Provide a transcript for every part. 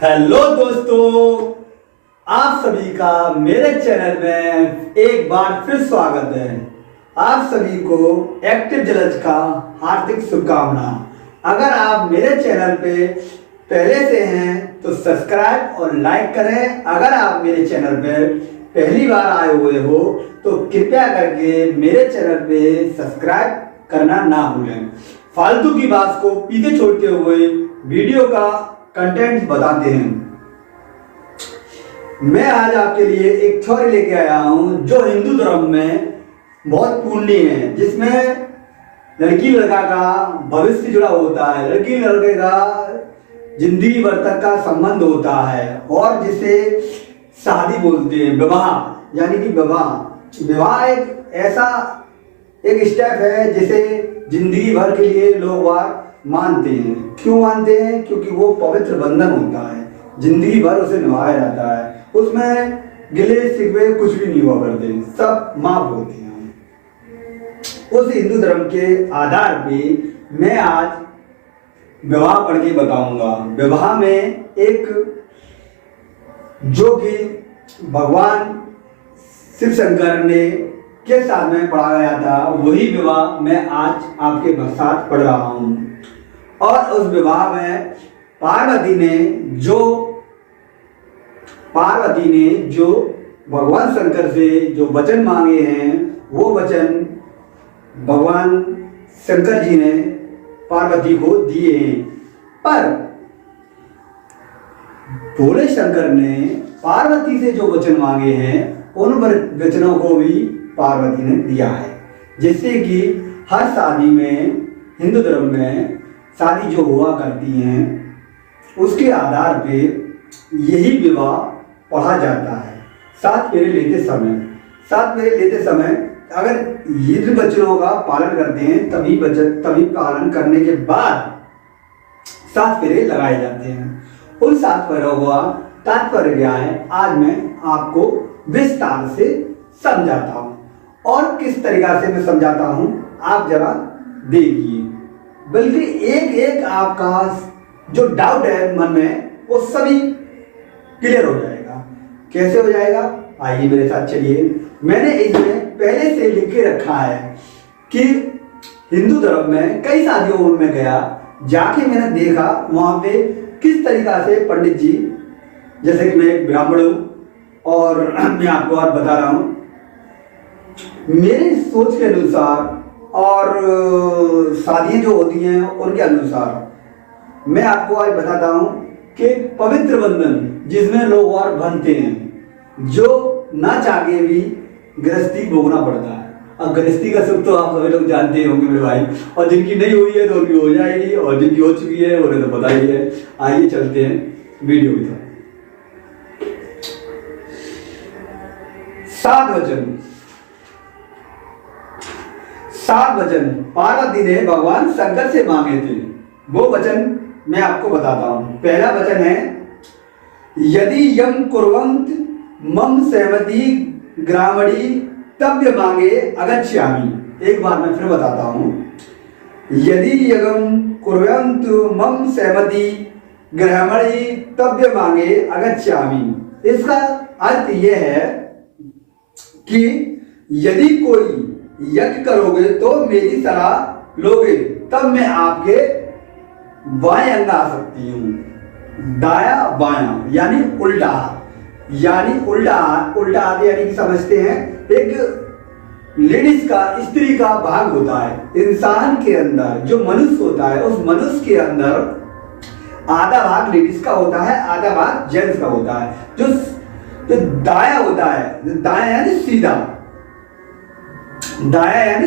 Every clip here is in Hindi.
हेलो दोस्तों, आप सभी का मेरे चैनल में एक बार फिर स्वागत है। आप सभी को एक्टिव जलज का हार्दिक शुभकामना। अगर आप मेरे चैनल पे पहले से हैं तो सब्सक्राइब और लाइक करें। अगर आप मेरे चैनल पे पहली बार आए हुए हो तो कृपया करके मेरे चैनल पे सब्सक्राइब करना ना भूलें। फालतू की बात को पीछे छोड़ते हुए वीडियो का कंटेंट बताते हैं। मैं आज आपके लिए एक थ्योरी लेके आया हूं जो हिंदू धर्म में बहुत पुण्य है, जिसमें लड़की लड़का का भविष्य जुड़ा होता है, लड़की लड़के का जिंदगी भर तक का संबंध होता है और जिसे शादी बोलते हैं, विवाह। यानी कि विवाह एक ऐसा एक स्टेप है जिसे जिंदगी भर के लिए लोग मानते हैं। क्यों मानते हैं? क्योंकि वो पवित्र बंधन होता है, जिंदगी भर उसे निभाया जाता है। उसमें गिले शिकवे कुछ भी नहीं हुआ करते, सब माफ होते हैं। उस हिंदू धर्म के आधार पे मैं आज विवाह पढ़ के बताऊंगा। विवाह में एक जो कि भगवान शिव शंकर ने के साथ में पढ़ा गया था, वही विवाह मैं आज आपके साथ पढ़ रहा हूं। और उस विवाह में पार्वती ने जो भगवान शंकर से जो वचन मांगे हैं, वो वचन भगवान शंकर जी ने पार्वती को दिए हैं। पर भोले शंकर ने पार्वती से जो वचन मांगे हैं, उन वचनों को भी पार्वती ने दिया है। जिससे कि हर शादी में, हिंदू धर्म में शादी जो हुआ करती हैं, उसके आधार पे यही विवाह पढ़ा जाता है। सात फेरे लेते समय अगर इन वचनों का पालन करते हैं, तभी पालन करने के बाद सात फेरे लगाए जाते हैं। उन सात फेरों का तात्पर्य क्या है, आज मैं आपको विस्तार से समझाता हूं। और किस तरीका से मैं समझाता हूं, आप जरा देखिए। बल्कि एक एक आपका जो डाउट है मन में, वो सभी क्लियर हो जाएगा। कैसे हो जाएगा? आइए मेरे साथ चलिए। मैंने इसमें पहले से लिख के रखा है कि हिंदू धर्म में कई शादियों में गया, जाके मैंने देखा वहां पे किस तरीका से पंडित जी, जैसे कि मैं एक ब्राह्मण हूं और मैं आपको आज बता रहा हूं मेरी सोच के अनुसार और शादियां जो होती हैं उनके अनुसार, मैं आपको आज बताता हूं कि पवित्र बंधन जिसमें लोग और बंधते हैं, जो ना चाहे भी गृहस्थी भोगना पड़ता है। अब गृहस्थी का सुख तो आप सभी लोग जानते होंगे मेरे भाई, और जिनकी नहीं हुई है तो उनकी हो जाएगी, और जिनकी हो चुकी है उन्हें तो पता ही है। आइए चलते हैं वीडियो की तरफ। 7 वचन पार्वती ने भगवान शंकर से मांगे थे। वो वचन मैं आपको बताता हूं। पहला वचन है, यदि यम कुर्वंत मम सहमति ग्रामणी तब्य मांगे अगच्छामि। एक बार मैं फिर बताता हूं। यदि यम कुर्वंत मम सहमति ग्रामणी तब्य मांगे अगच्छामि। इसका अर्थ यह है कि यदि कोई यज्ञ करोगे तो मेरी सलाह लोगे, तब मैं आपके बाएं अंग आ सकती हूं। दाया बाया यानी उल्टा हाथ, उल्टा हाथ यानी कि समझते हैं एक लेडीज का, स्त्री का भाग होता है। इंसान के अंदर जो मनुष्य होता है, उस मनुष्य के अंदर आधा भाग लेडीज का होता है, आधा भाग जेंट्स का होता है। जो दाया होता है, दाया यानी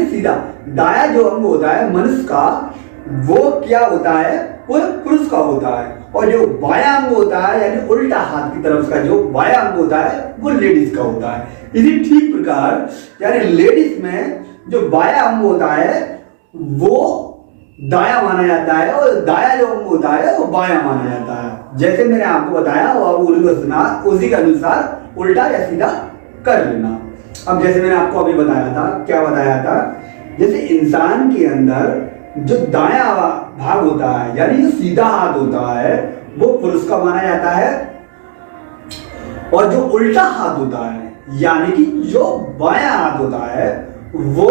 सीधा, दाया जो अंग होता है मनुष्य का, वो क्या होता है, वो पुरुष का होता है। और जो बाया अंग होता है यानी उल्टा हाथ की तरफ का जो बाया अंग होता है, वो लेडीज का होता है। इसी ठीक प्रकार यानी लेडीज में जो बाया अंग होता है वो दाया माना जाता है, और दाया जो अंग होता है वो बाया माना जाता है। जैसे मैंने आपको बताया, वो आप उसी के अनुसार उल्टा या सीधा कर लेना। अब जैसे मैंने आपको अभी बताया था, क्या बताया था, जैसे इंसान के अंदर जो दाया भाग होता है यानी जो सीधा हाथ होता है, वो पुरुष का माना जाता है, और जो उल्टा हाथ होता है यानी कि जो बायां हाथ होता है वो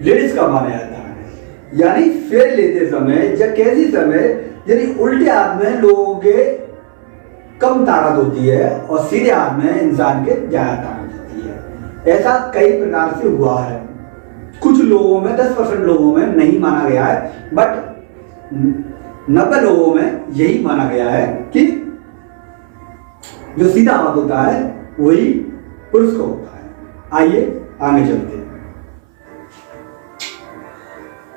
लेडीज का माना जाता है। यानी फेर लेते समय या कैसी समय यदि उल्टे हाथ में लोगों के कम ताकत होती है और सीधे हाथ में इंसान के ज्यादा ताकत होती है। ऐसा कई प्रकार से हुआ है। कुछ लोगों में 10% लोगों में नहीं माना गया है, बट 90 लोगों में यही माना गया है कि जो सीधा हाथ होता है वही पुरुष का होता है। आइए आगे चलते हैं।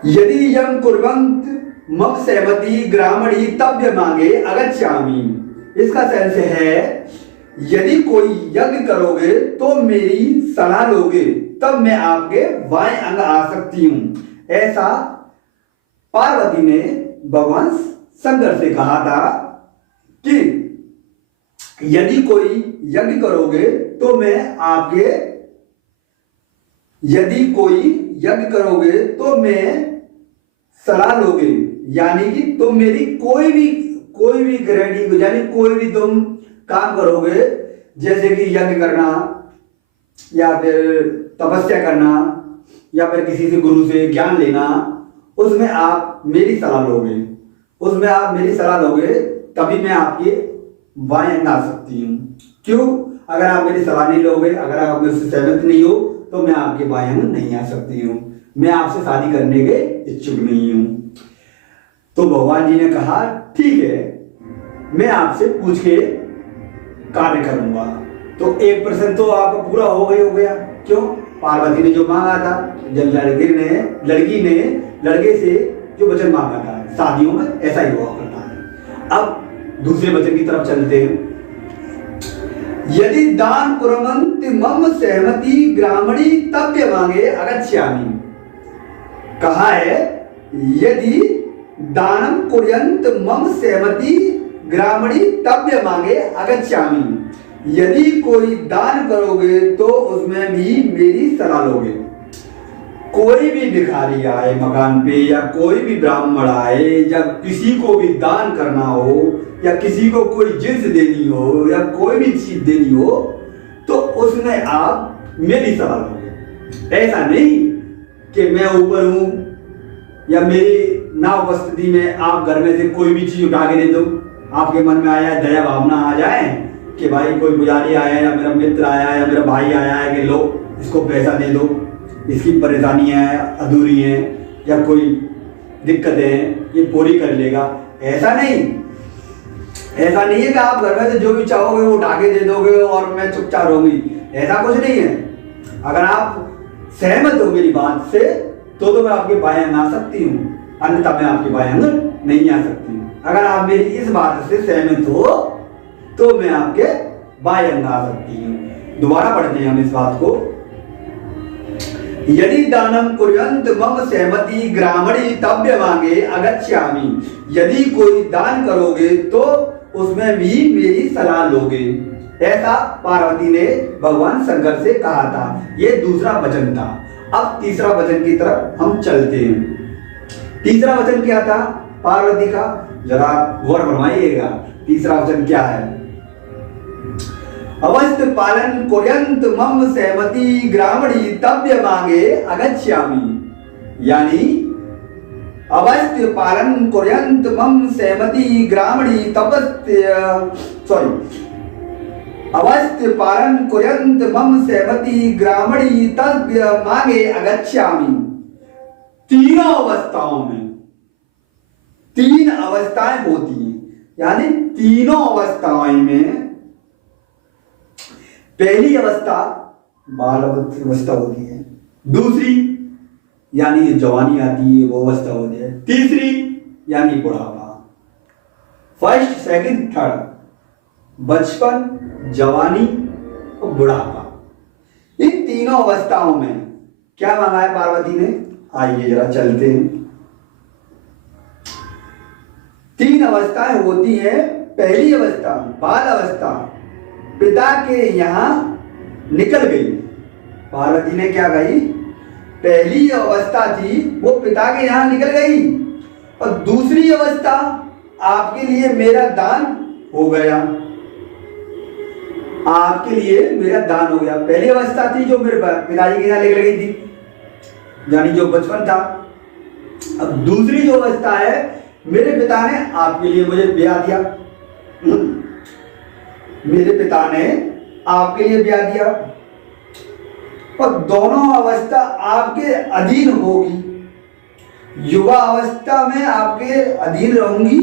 यदि यम कुर्वन्त मम सहमति ग्रामणी तब्य मांगे अगच्छामि। इसका सेंस है, यदि कोई यज्ञ करोगे तो मेरी सलाह लोगे तब मैं आपके बाएं अंग आ सकती हूं। ऐसा पार्वती ने भगवान शंकर से कहा था कि यदि कोई यज्ञ करोगे तो मैं आपके, यदि कोई यज्ञ करोगे तो मैं सलाह लोगे, यानी कि तुम मेरी कोई भी गृहिणी, यानी कोई भी तुम काम करोगे, जैसे कि यज्ञ करना या फिर तपस्या करना या फिर किसी से गुरु से ज्ञान लेना, उसमें आप मेरी सलाह लोगे, उसमें आप मेरी सलाह लोगे तभी मैं आपके बाएं अंग आ सकती हूँ। क्यों? अगर आप मेरी सलाह नहीं लोगे, अगर आप मुझसे सहमत नहीं हो तो मैं आपके बाएं अंग नहीं आ सकती हूँ, मैं आपसे शादी करने के इच्छुक नहीं हूँ। तो भगवान जी ने कहा ठीक है, मैं आपसे पूछ के कार्य करूंगा। तो 1% तो आपका पूरा हो गया। क्यों? पार्वती ने जो मांगा था, जब लड़की ने लड़के से जो वचन मांगा था, शादियों में ऐसा ही हुआ करता है। अब दूसरे वचन की तरफ चलते हैं। यदि दान कुर्वन्ति मम सहमति ग्रामणी तब्य मांगे अगच्छामि। कहा है यदि दानम कुर्यन्त मम सहमति ग्रामणी तब्य मांगे अगच्छामि। यदि कोई दान करोगे तो उसमें भी मेरी सलाह लोगे। कोई भी भिखारी आए मकान पे या कोई भी ब्राह्मण आए या किसी को भी दान करना हो या किसी को कोई जिन्स देनी हो या कोई भी चीज देनी हो तो उसमें आप मेरी सलाह लोगे। ऐसा नहीं कि मैं ऊपर हूं या मेरी ना उपस्थिति में आप घर में से कोई भी चीज उठा के दे दो। आपके मन में आया, दया भावना आ जाए कि भाई कोई पुजारी आया या मेरा मित्र आया या मेरा भाई आया है कि लो इसको पैसा दे दो, इसकी परेशानियां हैं, अधूरी हैं या कोई दिक्कतें हैं, ये पूरी कर लेगा। ऐसा नहीं है कि आप घर में से जो भी चाहोगे वो उठा के दे दोगे और मैं चुपचाप रहूंगी, ऐसा कुछ नहीं है। अगर आप सहमत हो मेरी बात से तो मैं आपके बाएं अंग आ सकती हूँ, अन्यथा मैं आपके बाएं अंग नहीं आ सकती हूँ। अगर आप मेरी इस बात से सहमत हो तो मैं आपके बाएं अंग आ सकती हूँ। दोबारा पढ़ते हैं हम इस बात को। यदि दानम कुर्यन्त मम सहमति ग्रामणी तब्य मांगे अगच्छामि। यदि कोई दान करोगे तो उसमें भी मेरी सलाह लोगे। ऐसा पार्वती ने भगवान शंकर से कहा था। यह दूसरा वचन था। अब तीसरा वचन की तरफ हम चलते हैं। तीसरा वचन क्या था पार्वती का, जरा गौर फरमाइएगा। तीसरा वचन क्या है? अवस्थ पालन कुर्यन्त मम सहमति ग्रामणी तब्य मांगे अगच्छामि। यानी अवस्थ पालन कुर्यन्त मम सहमति ग्रामणी अवस्थ पालन कुर्यन्त मम सहमति ग्रामणी तब्य मांगे अगच्छामि। तीनों अवस्थाओं में 3 अवस्थाएं होती हैं, यानी तीनों अवस्थाओं में पहली अवस्था बाल अवस्था होती है, दूसरी यानी जवानी आती है वो अवस्था होती है, तीसरी यानी बुढ़ापा। फर्स्ट, सेकंड, थर्ड, बचपन, जवानी और बुढ़ापा। इन तीनों अवस्थाओं में क्या मांगा है पार्वती ने? आइए जरा चलते हैं। 3 अवस्थाएं होती हैं। पहली अवस्था बाल अवस्था पिता के यहां निकल गई। पार्वती ने क्या कही? पहली अवस्था थी वो पिता के यहां निकल गई। और दूसरी अवस्था आपके लिए मेरा दान हो गया, आपके लिए मेरा दान हो गया। पहली अवस्था थी जो मेरे पिताजी के यहाँ लेकर गई थी, यानी जो बचपन था। अब दूसरी जो अवस्था है, मेरे पिता ने आपके लिए मुझे ब्याह दिया, मेरे पिता ने आपके लिए ब्याह दिया, और दोनों अवस्था आपके अधीन होगी। युवा अवस्था में आपके अधीन रहूंगी,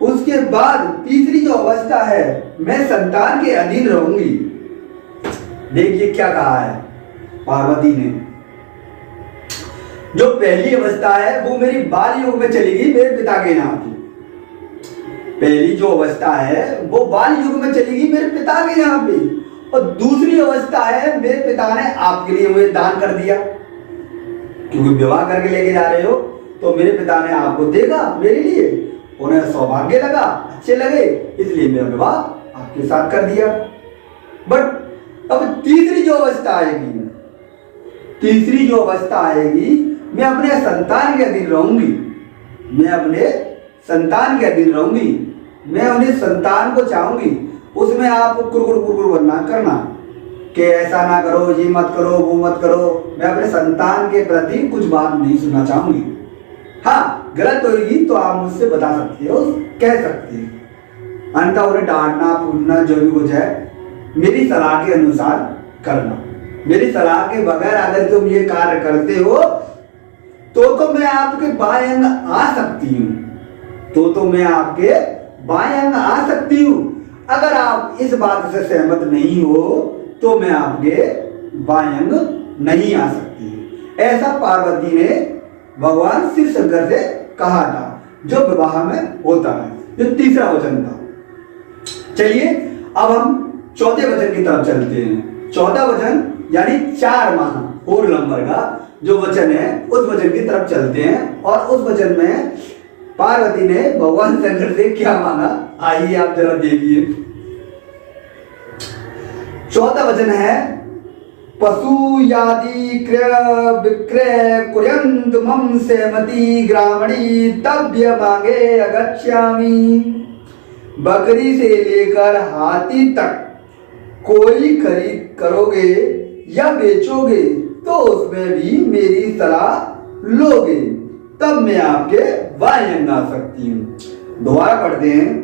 उसके बाद तीसरी जो अवस्था है मैं संतान के अधीन रहूंगी। देखिए क्या कहा है पार्वती ने। जो पहली अवस्था है वो मेरी बाल युग में चली गई मेरे पिता के यहाँ पे। पहली जो अवस्था है वो बाल युग में चली गई मेरे पिता के यहाँ पे, और दूसरी अवस्था है मेरे पिता ने आपके लिए मुझे दान कर दिया, क्योंकि विवाह करके लेके जा रहे हो तो मेरे पिता ने आपको देखा, मेरे लिए उन्हें सौभाग्य लगा, अच्छे लगे, इसलिए मेरा विवाह आपके साथ कर दिया। बट अब तीसरी जो अवस्था आएगी, तीसरी जो अवस्था आएगी, मैं अपने संतान के अधीन रहूंगी, मैं अपने संतान के अधीन रहूंगी, मैं अपने संतान को चाहूंगी। उसमें आप कुरकुर ना करना कि ऐसा ना करो, ये मत करो, वो मत करो। मैं अपने संतान के प्रति कुछ बात नहीं सुनना चाहूंगी। हाँ, गलत होगी तो आप मुझसे बता सकते हो, कह सकते हो, अन्यथा उन्हें डांटना पूछना जो भी कुछ है मेरी सलाह के अनुसार करना। मेरी सलाह के बगैर अगर तुम ये कार्य करते हो तो मैं आपके बाएं अंग आ सकती हूँ, तो मैं आपके बाएं अंग आ सकती हूँ। अगर आप इस बात से सहमत नहीं हो तो मैं आपके बाएं अंग नहीं आ सकती। ऐसा पार्वती ने भगवान शिव शंकर से कहा था, जो विवाह में होता है, जो तीसरा वचन था। चलिए अब हम चौथे वचन की तरफ चलते हैं। चौथा वचन यानी 4 माह 4 नंबर का जो वचन है, उस वचन की तरफ चलते हैं। और उस वचन में पार्वती ने भगवान शंकर से क्या मांगा, आइए आप जरा देखिए। चौथा वचन है, पशु यादि क्रय विक्रय कुर्यन्त मम सहमति ग्रामणी तभ्य मांगे अगच्छामि। बकरी से लेकर हाथी तक कोई खरीद करोगे या बेचोगे तो उसमें भी मेरी सलाह लोगे, तब मैं आपके बाएं अंग आ सकती हूँ। दोबारा पढ़ते हैं।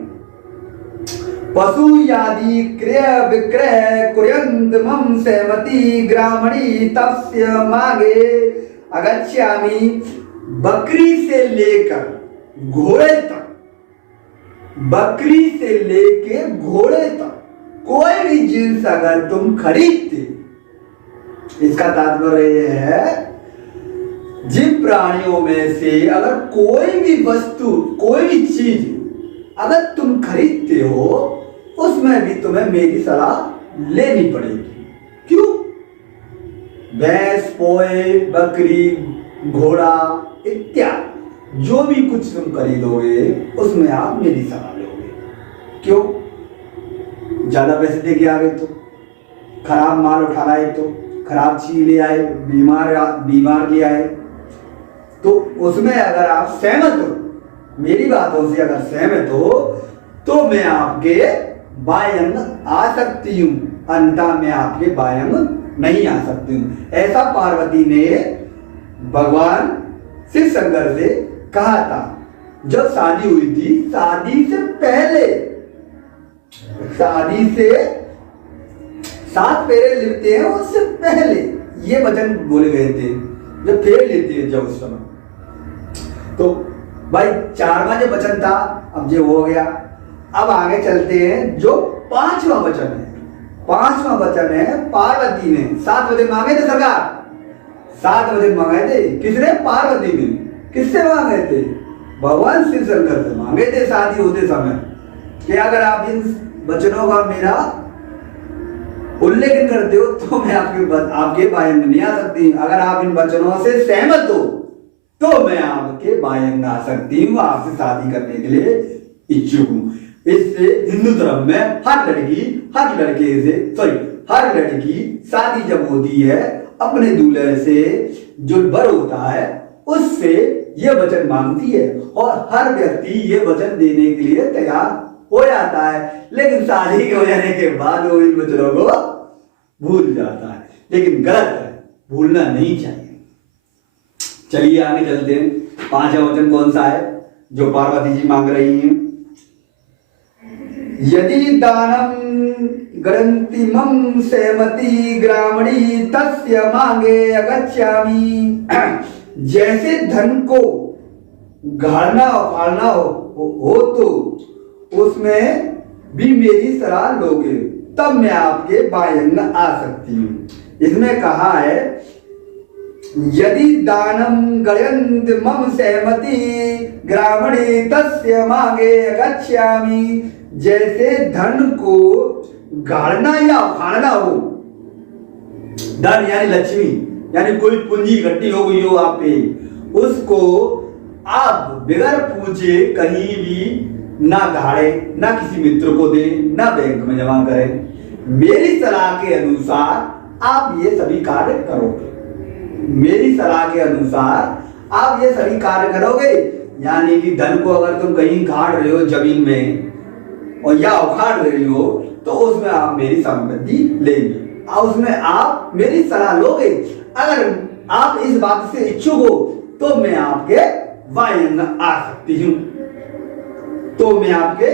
पशु यादि क्रय विक्रय कुर्यन्त मम सहमति ग्रामणी तस्य मागे अगच्छामि। बकरी से लेकर घोड़े तक, बकरी से लेके घोड़े तक कोई भी जिन्स अगर तुम खरीदते, इसका तात्पर्य यह है जिन प्राणियों में से अगर कोई भी वस्तु, कोई भी चीज अगर तुम खरीदते हो, उसमें भी तुम्हें मेरी सलाह लेनी पड़ेगी। क्यों? भैंस, पोए, बकरी, घोड़ा इत्यादि जो भी कुछ तुम खरीदोगे उसमें आप मेरी सलाह लोगे। क्यों? ज्यादा पैसे दे के आ गए तो, खराब माल उठा लाए तो, खराब चीज ले आए, बीमार ले आए, तो उसमें अगर आप सहमत हो, मेरी बातों से अगर सहमत हो, तो मैं आपके बाएं अंग आ सकती हूँ, अन्यथा मैं आपके बाएं अंग नहीं आ सकती हूँ। ऐसा पार्वती ने भगवान शिव शंकर से कहा था जब शादी हुई थी। शादी से पहले, शादी से 7 फेरे लेते हैं उससे पहले ये वचन बोले गए थे, जब फेरे लेते हैं जब उस समय। तो भाई 4वां जो वचन था अब ये हो गया। अब आगे चलते हैं जो 5वां वचन है। 5वां वचन है, पार्वती ने 7 वचन मांगे थे सरकार, 7 वचन मांगे थे। किसने? पार्वती ने। किससे मांगे थे? भगवान शिव शंकर से मांगे थे शादी होते समय कि अगर आप इन वचनों का मेरा उल्लेखन करते हो तो मैं आपके बाएं अंग नहीं आ सकती। अगर आप इन वचनों से सहमत हो तो मैं आपके बाएं अंग आ सकती हूँ, आपसे शादी करने के लिए इच्छुक हूँ। इससे हिंदू धर्म में हर लड़की शादी जब होती है अपने दूल्हे से जो वर होता है उससे ये वचन मांगती है और हर व्यक्ति ये वचन देने के लिए तैयार हो जाता है, लेकिन शादी हो जाने के बाद वो इन वचनों को भूल जाता है। लेकिन गलत है, भूलना नहीं चाहिए। चलिए आगे चलते हैं। 5वां वचन कौन सा है जो पार्वती जी मांग रही हैं? यदि दानम गणन्ति मम सहमति ग्रामणी तस्य मांगे अगच्छामि। जैसे धन को गाड़ना और फाड़ना हो तो उसमें भी मेरी सलाह लोगे, तब मैं आपके बायंग आ सकती हूँ। इसमें कहा है यदि दानम गणयन्ति मम सहमति ग्रामणी तस्य मांगे अगच्छामि। जैसे धन को गाड़ना या फाड़ना हो, धन यानी लक्ष्मी, यानी कोई पूंजी इकट्ठी हो गई हो आप पे, उसको आप बिगर पूछे कहीं भी ना गाड़े, ना किसी मित्र को दे, ना बैंक में जमा करें। मेरी सलाह के अनुसार आप ये सभी कार्य करोगे। मेरी सलाह के अनुसार आप ये सभी कार्य करोगे। यानी कि धन को अगर तुम कहीं गाड़ रहे हो जमीन में और या उखाड़ रही हो तो उसमें आप मेरी संपत्ति लेंगे और उसमें आप मेरी सलाह लोगे। अगर आप इस बात से इच्छुक हो तो मैं आपके वायंग आ सकती हूँ, तो मैं आपके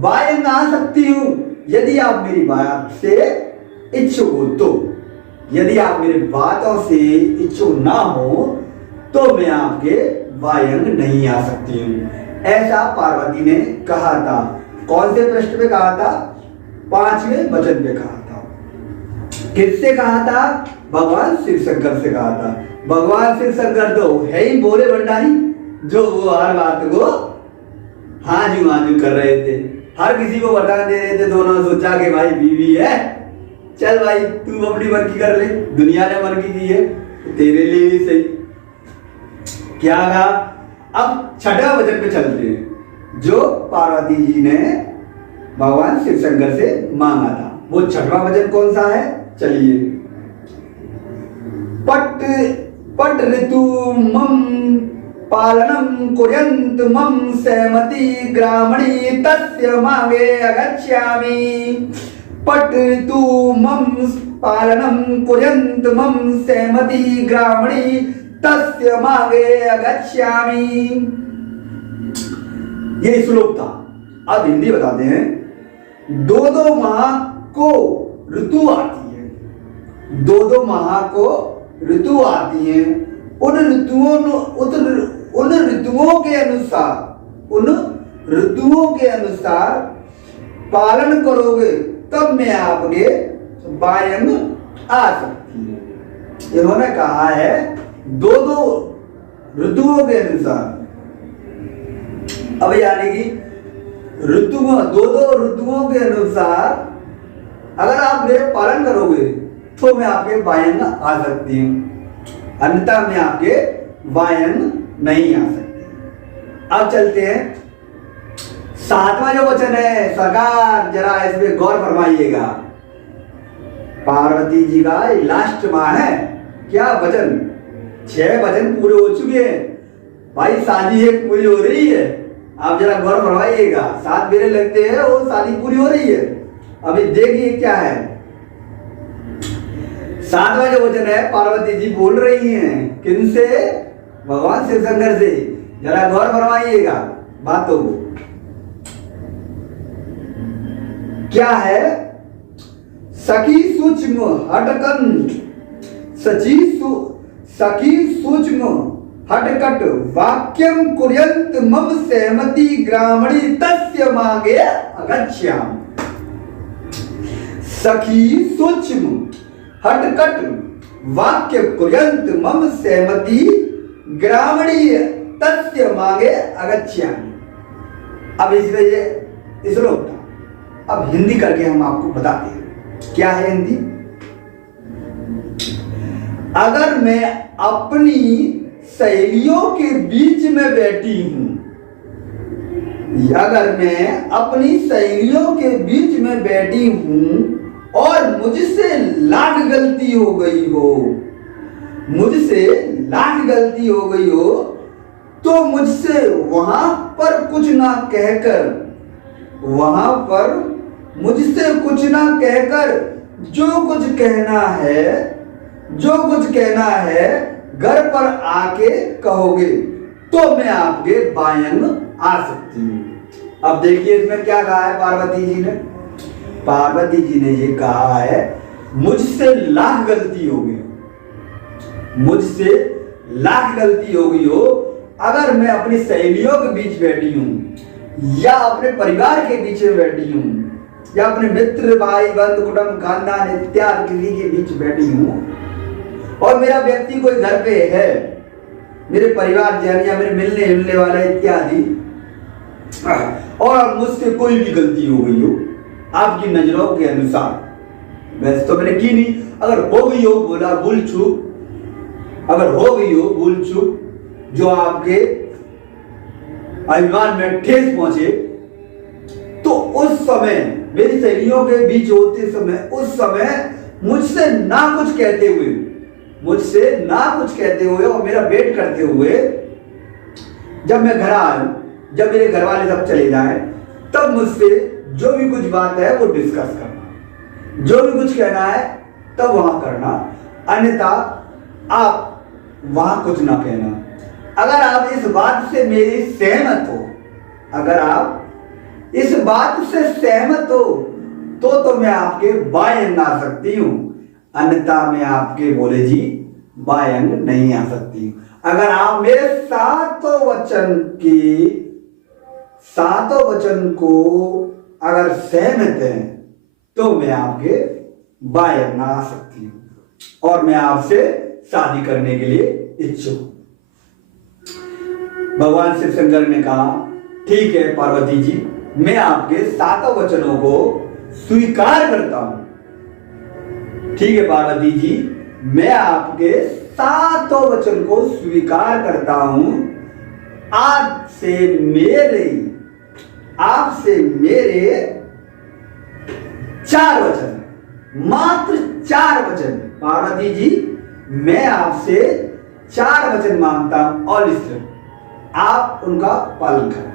वायंग आ सकती हूँ। यदि आप मेरी बात से इच्छुक हो तो, यदि आप मेरी बातों से इच्छुक ना हो तो मैं आपके वायंग नहीं आ सकती हूँ। ऐसा पार्वती ने कहा था। कौन से पृष्ठ पे कहा था? 5वें वचन पे कहा था। किससे कहा था? भगवान शिव शंकर से कहा था। भगवान शिव शंकर तो है ही भोले भंडारी, जो वो हर बात को हाजू हाजू कर रहे थे, हर किसी को वरदान दे रहे थे। दोनों सोचा कि भाई बीवी है, चल भाई तू अपनी मर्जी कर ले, दुनिया ने मर्जी की है तेरे लिए भी सही। क्या कहा? अब 6वें वचन पे चलते हैं जो पार्वती जी ने भगवान शिव शंकर से मांगा था। वो 6वां वचन कौन सा है? चलिए। पट ऋतु मम पालनम कुर्यन्त मम सहमति ग्रामणी तस्य मांगे अगच्छामि। पट ऋतु मम पालनम कुर्यन्त मम सहमति ग्रामणी तस्य मांगे अगच्छामि। ये श्लोक था। अब हिंदी बताते हैं। 2 माह को ऋतु आती है, 2 माह को ऋतु आती है। उन ऋतुओं के अनुसार पालन करोगे तब मैं आपके वायंग आ सकती है। इन्होंने कहा है 2 ऋतुओं के अनुसार। अब यानी कि 2 ऋतुओं के अनुसार अगर आप मेरे पालन करोगे तो मैं आपके वायंग आ सकती हूँ, अन्यथा मैं आपके वायंग नहीं आ सकती। अब चलते हैं 7वां जो वचन है, सरकार जरा इसमें गौर फरमाइएगा। पार्वती जी का लास्ट माह है। क्या वचन? 6 वचन पूरे हो चुके हैं भाई, शादी एक पूरी हो रही है। आप जरा गौर फरमाइएगा। 7 मेरे लगते हैं वो शादी पूरी हो रही है। अभी देखिए क्या है 7वां जो वचन है। पार्वती जी बोल रही हैं किनसे? भगवान शिव शंकर से। जरा गौर फरमाइएगा बातों को। क्या है? सखी सूक्ष्म हटकंठ सखी सूक्ष्म हटकट वाक्यम कुर्यन्त मम सहमति ग्रामणी तस्य मांगे अगच्छामि। सखी सूक्ष्म हटकट वाक्य कुर्यन्त मम सहमति ग्रामणी तस्य मांगे अगच्छामि। अब इसमें ये श्लोक था। अब हिंदी करके हम आपको बताते हैं क्या है हिंदी। अगर मैं अपनी सहेलियों के बीच में बैठी हूं, अगर मैं अपनी सहेलियों के बीच में बैठी हूं और मुझसे लाख गलती हो गई हो, तो मुझसे वहां पर कुछ ना कहकर, वहां पर मुझसे कुछ ना कहकर जो कुछ कहना है, जो कुछ कहना है घर पर आके कहोगे तो मैं आपके बायंग आ सकती हूं। अब देखिए इसमें क्या कहा है पार्वती जी ने। पार्वती जी ने ये कहा है मुझसे लाख गलती हो गई, मुझसे लाख गलती हो गई हो, अगर मैं अपनी सहेलियों के बीच बैठी हूं या अपने परिवार के बीच में बैठी हूं या अपने मित्र भाई बंधु कुटुंब खानदान इत्यादि किसी के बीच बैठी हूं और मेरा व्यक्ति कोई घर पे है, मेरे परिवार जन या मेरे मिलने मिलने वाले इत्यादि, और मुझसे कोई भी गलती हो गई हो आपकी नजरों के अनुसार, वैसे तो मैंने की नहीं, अगर हो गई हो बोला भूल चूक, अगर हो गई हो भूल चूक जो आपके अभिमान में ठेस पहुंचे, तो उस समय मेरी सहेलियों के बीच होते समय, उस समय मुझसे ना कुछ कहते हुए, मुझसे ना कुछ कहते हुए और मेरा वेट करते हुए जब मैं घर आऊं, जब मेरे घर वाले सब चले जाएं, तब मुझसे जो भी कुछ बात है वो डिस्कस करना, जो भी कुछ कहना है तब वहां करना, अन्यथा आप वहां कुछ ना कहना। अगर आप इस बात से मेरी सहमत हो, अगर आप इस बात से सहमत हो तो मैं आपके बायंग आ सकती हूं, अन्यथा मैं आपके बोले जी बायंग नहीं आ सकती। अगर आप मेरे सातों वचन को अगर सहमत हैं तो मैं आपके बायंग आ सकती हूं और मैं आपसे शादी करने के लिए इच्छुक। भगवान शिव शंकर ने कहा ठीक है पार्वती जी, मैं आपके सातों वचनों को स्वीकार करता हूं। ठीक है पार्वती जी, मैं आपके सातों वचन को स्वीकार करता हूं। आपसे मेरे 4 वचन, मात्र 4 वचन। पार्वती जी मैं आपसे 4 वचन मांगता हूं और इसलिए आप उनका पालन करें।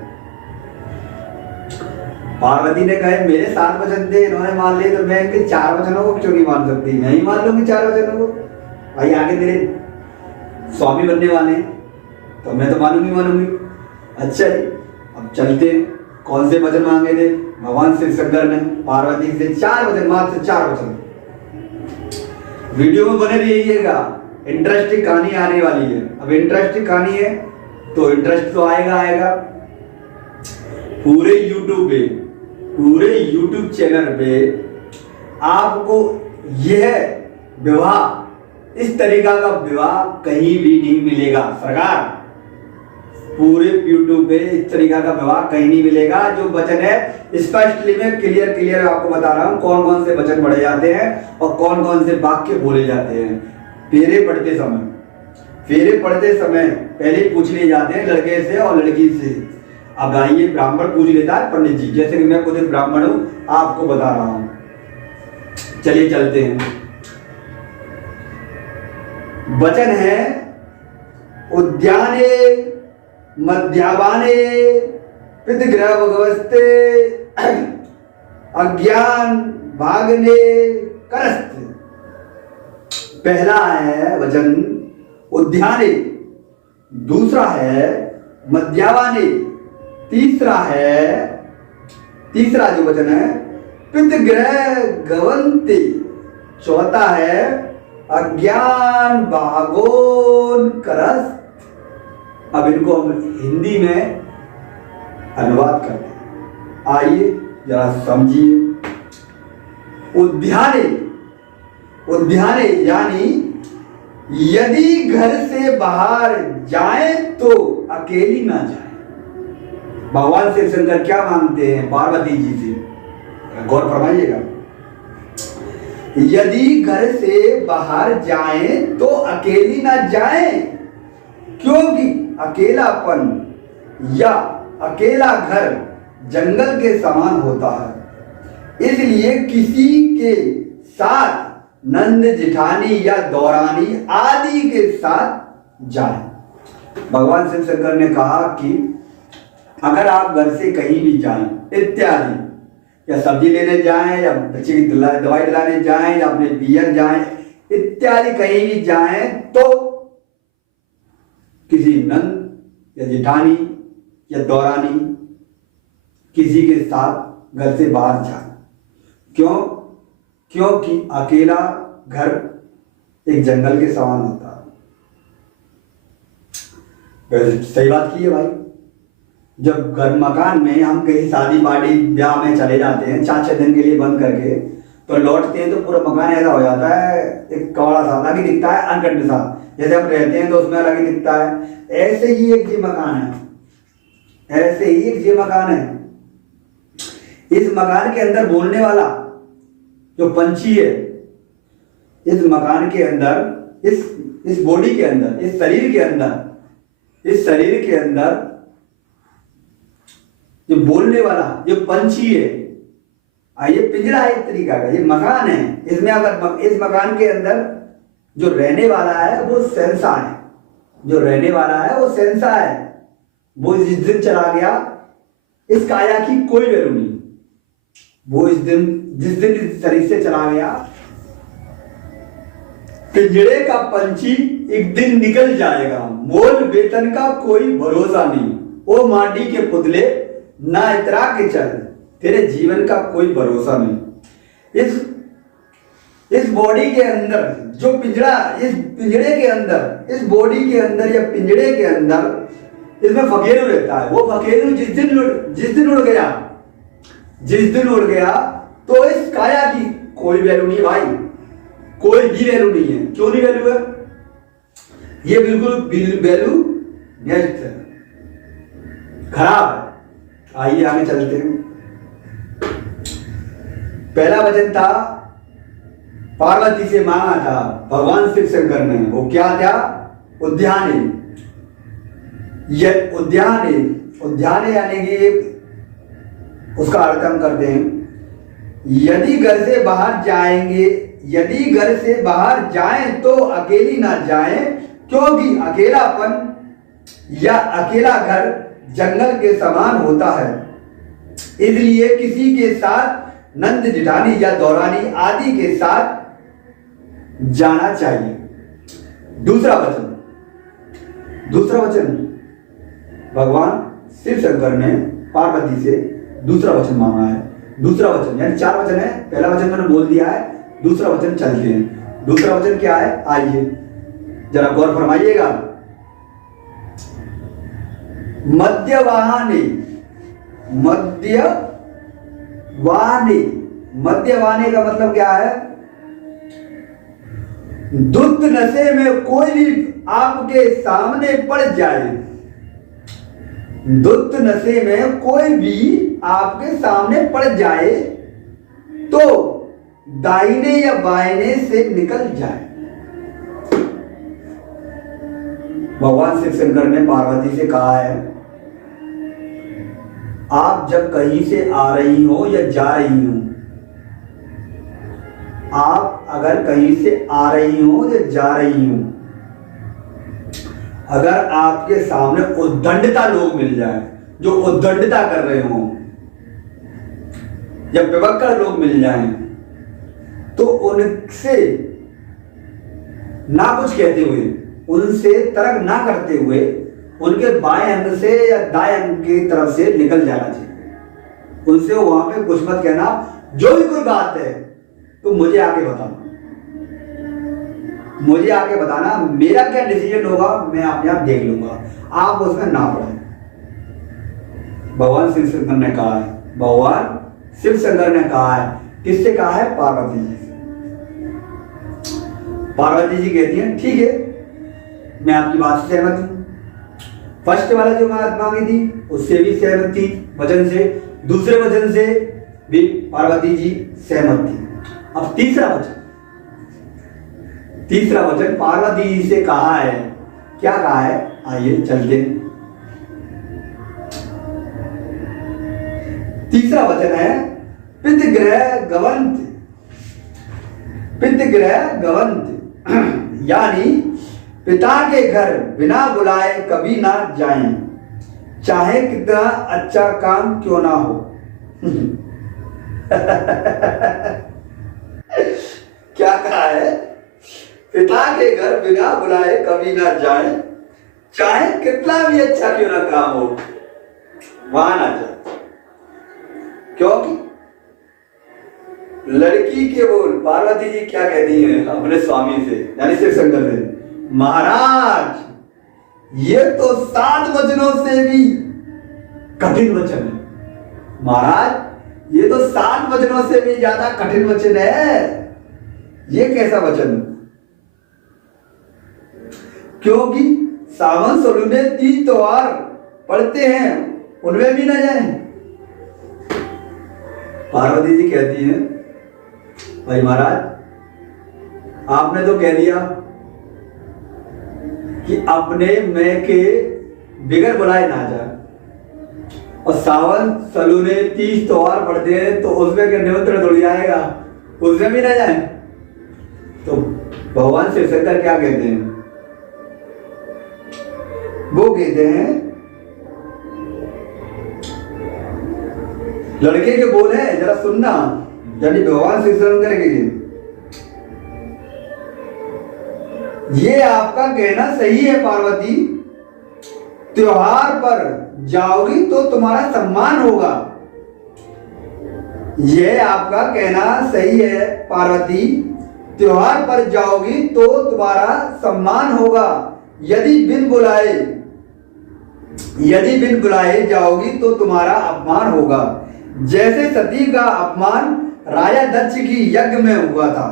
पार्वती ने कहे मेरे 7 वचन थे, इन्होंने मान लिए, तो मैं इनके 4 वचनों को क्यों नहीं मान सकती? मैं ही मान लूंगी 4 वचनों को। भाई आगे मेरे स्वामी बनने वाले हैं तो मैं तो मानूंगी। अच्छा जी, अब चलते हैं। कौन से वचन मांगे थे भगवान शिव शंकर ने पार्वती से? 4 वचन, मात्र 4 वचन। वीडियो में बने रहिएगा, इंटरेस्टिंग कहानी आने वाली है। अब इंटरेस्टिंग कहानी है तो इंटरेस्ट तो आएगा। पूरे यूट्यूब चैनल पे आपको यह विवाह, इस तरीका का विवाह कहीं भी नहीं मिलेगा। सरकार, पूरे यूट्यूब पे इस तरीका का विवाह कहीं नहीं मिलेगा। जो वचन है स्पष्टली मैं क्लियर आपको बता रहा हूं कौन कौन से वचन पढ़े जाते हैं और कौन कौन से वाक्य बोले जाते हैं। फेरे पढ़ते समय पहले पूछ लिए जाते हैं लड़के से और लड़की से। अब आइए, ब्राह्मण पूछ लेता है पंडित जी, जैसे कि मैं खुद ब्राह्मण हूं, आपको बता रहा हूं। चलिए चलते हैं। वचन है उद्याने मध्यावाने पितृगृह भगवस्ते अज्ञान भागने करस्त। पहला है वचन उद्याने, दूसरा है मध्यावाने, तीसरा जो वचन है पितृगृह गवंते, चौथा है अज्ञान भागोन करस्त। अब इनको हम हिंदी में अनुवाद करते हैं, आइए जरा समझिए। उद्याने यानी यदि घर से बाहर जाए तो अकेली ना जाए। भगवान शिव शंकर क्या मांगते हैं पार्वती जी से, गौर फरमाइएगा। यदि घर से बाहर जाए तो अकेली ना जाए, क्योंकि अकेलापन या अकेला घर जंगल के समान होता है। इसलिए किसी के साथ नंद जिठानी या दौरानी आदि के साथ जाए। भगवान शिव शंकर ने कहा कि अगर आप घर से कहीं भी जाएं इत्यादि, या सब्जी लेने जाएं, या बच्चे की दवाई दिलाने जाएं, या अपने पियर जाएं इत्यादि, कहीं भी जाएं तो किसी नंद या जेठानी या दौरानी किसी के साथ घर से बाहर जाए। क्यों? क्योंकि अकेला घर एक जंगल के समान होता है। वैसे सही बात की है भाई। जब घर मकान में हम कहीं शादी पार्टी ब्याह में चले जाते हैं 4-6 दिन के लिए बंद करके, तो लौटते हैं तो पूरा मकान ऐसा हो जाता है, एक कौड़ा सा अलग ही दिखता है, अनकंड सा। जैसे हम रहते हैं तो उसमें अलग ही दिखता है। ऐसे ही एक ये मकान है, ऐसे ही एक ये मकान है। इस मकान के अंदर बोलने वाला जो पंछी है, इस मकान के अंदर, इस बॉडी के अंदर, इस शरीर के अंदर जो बोलने वाला जो पंछी है, ये पिंजरा है एक तरीका का, ये मकान है। इसमें अगर इस मकान के अंदर जो रहने वाला है वो सेंसा है, जो रहने वाला है वो सेंसा है। वो जिस दिन चला गया इस काया की कोई वैल्यू नहीं। वो जिस दिन इस शरीर से चला गया, पिंजरे का पंछी एक दिन निकल जाएगा, मोल वेतन का कोई भरोसा नहीं। ओ माटी के पुतले ना इतरा के चल, तेरे जीवन का कोई भरोसा नहीं। इस बॉडी के अंदर जो पिंजरा, इस पिंजरे के अंदर, इस बॉडी के अंदर या पिंजरे के अंदर इसमें फकेरू रहता है। वो फकेरू जिस दिन उड़ गया तो इस काया की कोई वैल्यू नहीं भाई, कोई भी वैल्यू नहीं है। क्यों नहीं वैल्यू है? ये बिल्कुल वैल्यू नेक्स्ट है, खराब है। आइए आगे चलते हैं। पहला वचन था पार्वती से मांगा था भगवान शिव शंकर ने, वो क्या था? उद्याने। यह उद्याने यानी कि उसका अर्थ हम करते हैं, यदि घर से बाहर जाएं तो अकेली ना जाएं, क्योंकि अकेलापन या अकेला घर जंगल के समान होता है। इसलिए किसी के साथ नंद जेठानी या दौरानी आदि के साथ जाना चाहिए। दूसरा वचन भगवान शिव शंकर ने पार्वती से दूसरा वचन मांगा है। दूसरा वचन यानी 4 वचन है, पहला वचन मैंने बोल दिया है, दूसरा वचन चलते हैं। दूसरा वचन क्या है? आइए जरा गौर फरमाइएगा। मद्यवाने का मतलब क्या है? दुष्ट नशे में कोई भी आपके सामने पड़ जाए, दुष्ट नशे में कोई भी आपके सामने पड़ जाए तो दाहिने या बाएं से निकल जाए। भगवान शिव शंकर ने पार्वती से कहा है, आप जब कहीं से आ रही हो या जा रही हो, आप अगर कहीं से आ रही हो या जा रही हो, अगर आपके सामने उद्दंडता लोग मिल जाए, जो उद्दंडता कर रहे हो, या विवक्कर लोग मिल जाएं, तो उनसे ना कुछ कहते हुए, उनसे तर्क ना करते हुए, उनके बाएं अंग से या दाएं अंग की तरफ से निकल जाना चाहिए। उनसे वहां पे कुछ मत कहना। जो भी कोई बात है तो मुझे आके बताना, मेरा क्या डिसीजन होगा मैं अपने आप देख लूंगा, आप उसमें ना पड़े। भगवान शिव शंकर ने कहा है, भगवान शिव शंकर ने कहा है, किससे कहा है? पार्वती जी से। पार्वती जी कहती हैं ठीक है, मैं आपकी बात से सहमत हूं। फर्स्ट वाला जो बात मांगी थी उससे भी सहमत थी वचन से, दूसरे वचन से भी पार्वती जी सहमत थी। अब तीसरा वचन पार्वती जी से कहा है, क्या कहा है? आइए चलते हैं। तीसरा वचन है पितृग्रह गवंत, यानी पिता के घर बिना बुलाए कभी ना जाएं, चाहे कितना अच्छा काम क्यों ना हो। क्या कहा है? पिता के घर बिना बुलाए कभी ना जाएं, चाहे कितना भी अच्छा क्यों ना काम हो, वहां ना जाए। क्योंकि लड़की के बोल पार्वती जी क्या कहती हैं अपने स्वामी से, यानी शिव शंकर से, महाराज ये तो 7 वचनों से भी कठिन वचन है। महाराज ये तो 7 वचनों से भी ज्यादा कठिन वचन है। ये कैसा वचन? क्योंकि सावन सलूने 30 त्योहार पढ़ते हैं, उनमें भी ना जाए। पार्वती जी कहती हैं, भाई महाराज आपने तो कह दिया कि अपने मैं के बिगड़ बुलाए ना जाए, और सावन सलूने 30 त्योहार पढ़ते हैं तो उसमें क्या निमंत्रण थोड़ी आएगा, उसमें भी ना जाए। तो भगवान शिव शंकर क्या कहते हैं? वो कहते हैं, लड़के के बोल है जरा सुनना, यानी भगवान शिव शंकर के ये आपका कहना सही है पार्वती, त्योहार पर जाओगी तो तुम्हारा सम्मान होगा। यह आपका कहना सही है पार्वती, त्योहार पर जाओगी तो तुम्हारा सम्मान होगा। यदि बिन बुलाए जाओगी तो तुम्हारा अपमान होगा। जैसे सती का अपमान राजा दक्ष की यज्ञ में हुआ था,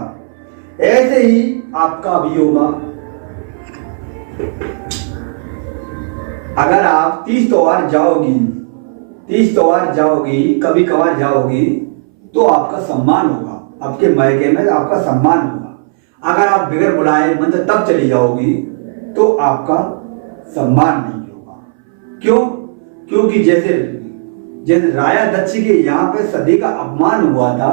ऐसे ही आपका भी होगा। अगर आप 30 त्योहार जाओगी, कभी कभार जाओगी तो आपका सम्मान होगा, आपके मायके में आपका सम्मान होगा। अगर आप बिगड़ बुलाए मतलब तब चली जाओगी तो आपका सम्मान नहीं होगा। क्यों? क्योंकि जैसे राजा दक्ष के यहाँ पे सती का अपमान हुआ था,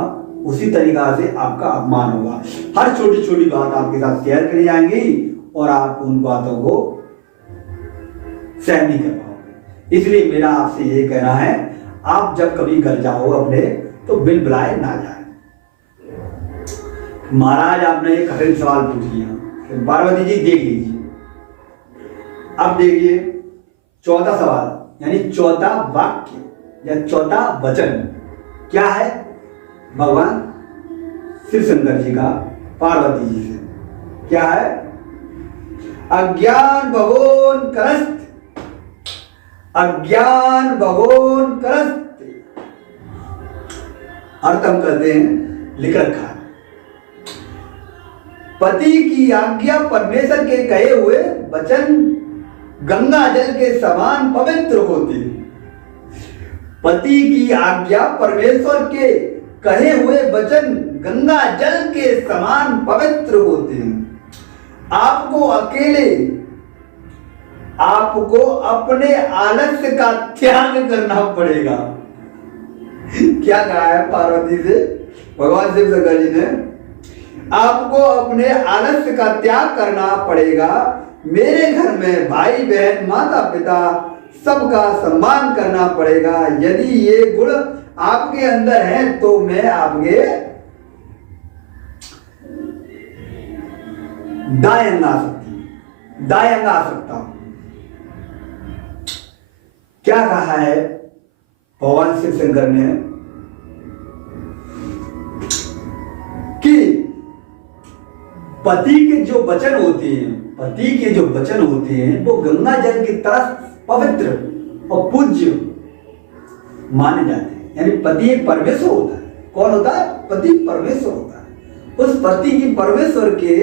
उसी तरीका से आपका अपमान होगा। हर छोटी छोटी बात आपके साथ शेयर करी जाएंगी और आप उन बातों को सहन नहीं कर पाओगे। इसलिए मेरा आपसे ये कहना है, आप जब कभी घर जाओ अपने तो बिन बुलाए ना जाए। महाराज आपने एक कठिन सवाल पूछ लिया, पार्वती जी देख लीजिए। अब देखिए 14 सवाल यानी 14 वाक्य या 14 वचन क्या है भगवान शिव शंकर जी का पार्वती जी से? क्या है? अज्ञान भगोन करस्त। अर्थ हम करते हैं, लिख रखा है, पति की आज्ञा परमेश्वर के कहे हुए वचन गंगा जल के समान पवित्र होते। पति की आज्ञा परमेश्वर के कहे हुए वचन गंगा जल के समान पवित्र होते हैं। आपको अपने आलस्य का त्याग करना पड़ेगा। क्या कहा है पार्वती से भगवान शिव शंकर जी ने? आपको अपने आलस्य का त्याग करना पड़ेगा। मेरे घर में भाई बहन माता पिता सबका सम्मान करना पड़ेगा। यदि ये गुण आपके अंदर है तो मैं आपके दाएं आ सकता हूं। क्या कहा है भगवान शिव शंकर ने कि पति के जो वचन होते हैं वो गंगा जल की तरह पवित्र और पूज्य माने जाते हैं। यानी पति एक परमेश्वर होता है। कौन होता है? पति परमेश्वर होता है। उस पति की परमेश्वर के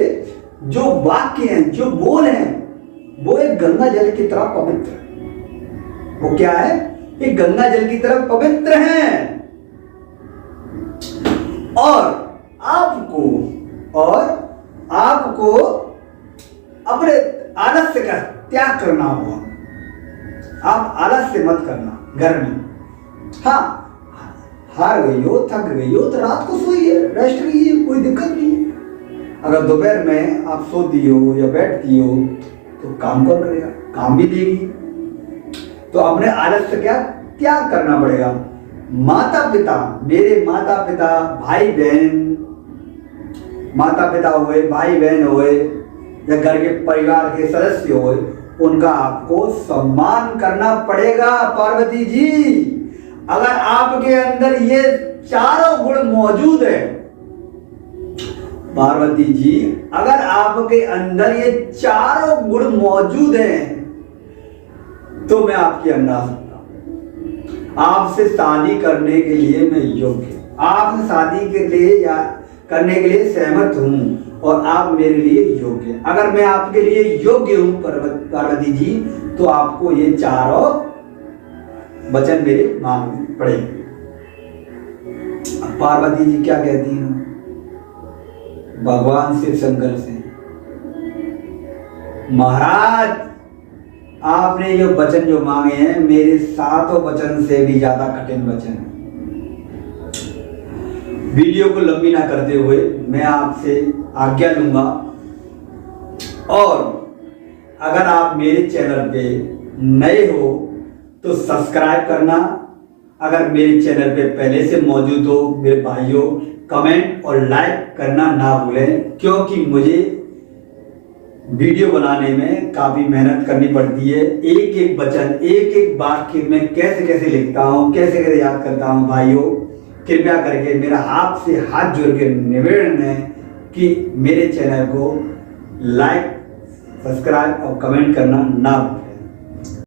जो वाक्य हैं, जो बोल हैं, वो एक गंगा जल की तरह पवित्र है। वो क्या है? एक गंगा जल की तरह पवित्र हैं। और आपको अपने आलस्य का त्याग करना होगा। आप आलस्य मत करना घर में। हाँ, हार गई हो, थक गई हो तो रात को सोइए, रेस्ट कीजिए, कोई दिक्कत नहीं। अगर दोपहर में आप सोती हो या बैठती हो तो काम कौन करेगा? काम भी देगी। तो अपने आलस से क्या त्याग करना पड़ेगा। माता पिता, मेरे माता पिता, भाई बहन, माता पिता हुए, भाई बहन हुए या घर के परिवार के सदस्य हुए, उनका आपको सम्मान करना पड़ेगा पार्वती जी। अगर आपके अंदर ये चारों गुण मौजूद है पार्वती जी, अगर आपके अंदर ये चारों गुण मौजूद हैं तो मैं आपके अंदर आ सकता हूं। आपसे शादी करने के लिए मैं योग्य, आपसे शादी के लिए या करने के लिए सहमत हूं और आप मेरे लिए योग्य। अगर मैं आपके लिए योग्य हूं पार्वती जी, तो आपको ये चारों वचन मेरे मांगने पड़ेंगे। पार्वती जी क्या कहती हैं भगवान शिव शंकर से, महाराज आपने जो वचन जो मांगे हैं मेरे 7 वचन से भी ज्यादा कठिन वचन है। वीडियो को लंबी ना करते हुए मैं आपसे आज्ञा लूंगा, और अगर आप मेरे चैनल पे नए हो तो सब्सक्राइब करना। अगर मेरे चैनल पे पहले से मौजूद हो मेरे भाइयों, कमेंट और लाइक करना ना भूलें, क्योंकि मुझे वीडियो बनाने में काफी मेहनत करनी पड़ती है। एक एक वचन, एक एक वाक्य मैं कैसे कैसे लिखता हूँ, कैसे कैसे याद करता हूँ। भाइयों कृपया करके मेरा हाथ से हाथ जोड़ के निवेदन है कि मेरे चैनल को लाइक, सब्सक्राइब और कमेंट करना ना भूलें।